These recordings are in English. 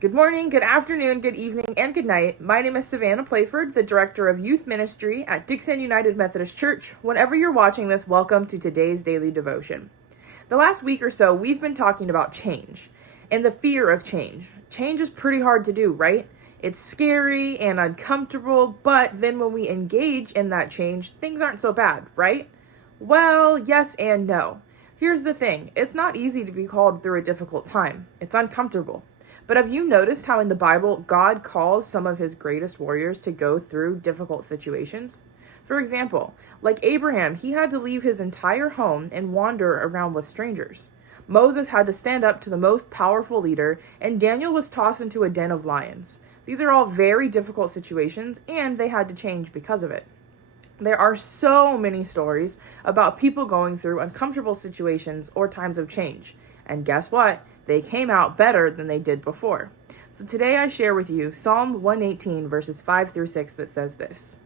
Good morning, good afternoon, good evening, and good night. My name is Savannah Playford, the Director of Youth Ministry at Dixon United Methodist Church. Whenever you're watching this, welcome to today's daily devotion. The last week or so, we've been talking about change and the fear of change. Change is pretty hard to do, right? It's scary and uncomfortable, but then when we engage in that change, things aren't so bad, right? Well, yes and no. Here's the thing. It's not easy to be called through a difficult time. It's uncomfortable. But have you noticed how in the Bible, God calls some of his greatest warriors to go through difficult situations? For example, like Abraham, he had to leave his entire home and wander around with strangers. Moses had to stand up to the most powerful leader, and Daniel was tossed into a den of lions. These are all very difficult situations, and they had to change because of it. There are so many stories about people going through uncomfortable situations or times of change. And guess what? They came out better than they did before. So today I share with you Psalm 118 verses 5 through 6 that says this.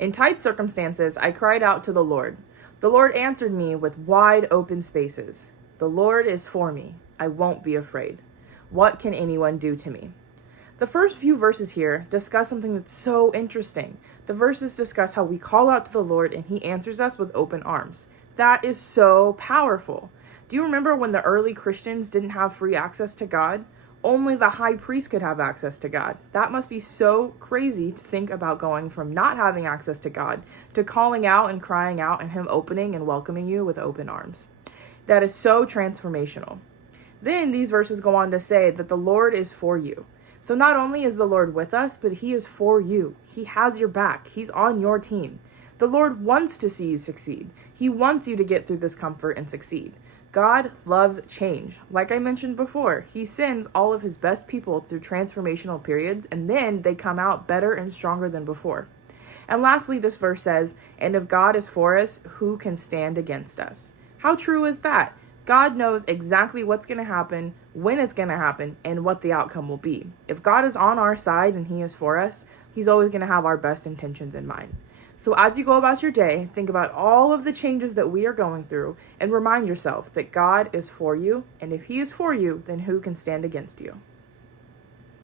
In tight circumstances, I cried out to the Lord. The Lord answered me with wide open spaces. The Lord is for me. I won't be afraid. What can anyone do to me? The first few verses here discuss something that's so interesting. The verses discuss how we call out to the Lord and he answers us with open arms. That is so powerful. Do you remember when the early Christians didn't have free access to God? Only the high priest could have access to God. That must be so crazy to think about going from not having access to God to calling out and crying out and him opening and welcoming you with open arms. That is so transformational. Then these verses go on to say that the Lord is for you. So not only is the Lord with us, but he is for you. He has your back. He's on your team. The Lord wants to see you succeed. He wants you to get through this comfort and succeed. God loves change. Like I mentioned before, he sends all of his best people through transformational periods, and then they come out better and stronger than before. And lastly, this verse says, and if God is for us, who can stand against us? How true is that? God knows exactly what's going to happen, when it's going to happen, and what the outcome will be. If God is on our side and he is for us, he's always going to have our best intentions in mind. So as you go about your day, think about all of the changes that we are going through and remind yourself that God is for you. And if he is for you, then who can stand against you?